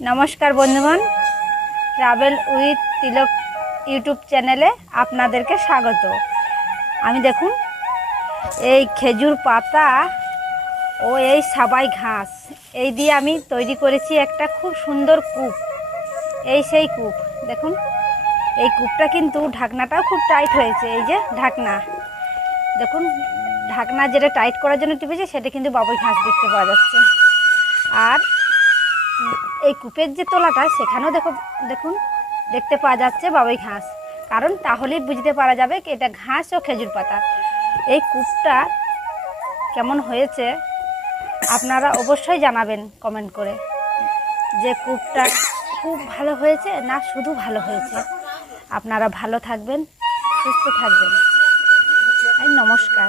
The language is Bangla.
নমস্কার বন্ধুগণ, ট্রাভেল উইথ তিলক ইউটিউব চ্যানেলে আপনাদেরকে স্বাগত। আমি দেখুন এই খেজুর পাতা ও এই সাবাই ঘাস এই দিয়ে আমি তৈরি করেছি একটা খুব সুন্দর কূপ। এই সেই কূপ দেখুন, এই কূপটা কিন্তু ঢাকনাটাও খুব টাইট হয়েছে। এই যে ঢাকনা দেখুন, ঢাকনা যেটা টাইট করার জন্য টিপেছে সেটা কিন্তু বাবুই ঘাস দেখতে পাওয়া যাচ্ছে। আর এই কূপের যে তলাটা সেখানেও দেখুন দেখতে পাওয়া যাচ্ছে বাবুই ঘাস, কারণ তাহলেই বুঝতে পারা যাবে কি এটা ঘাস ও খেজুর পাতা। এই কূপটা কেমন হয়েছে আপনারা অবশ্যই জানাবেন কমেন্ট করে, যে কূপটা খুব ভালো হয়েছে না শুধু ভালো হয়েছে। আপনারা ভালো থাকবেন, সুস্থ থাকবেন। নমস্কার।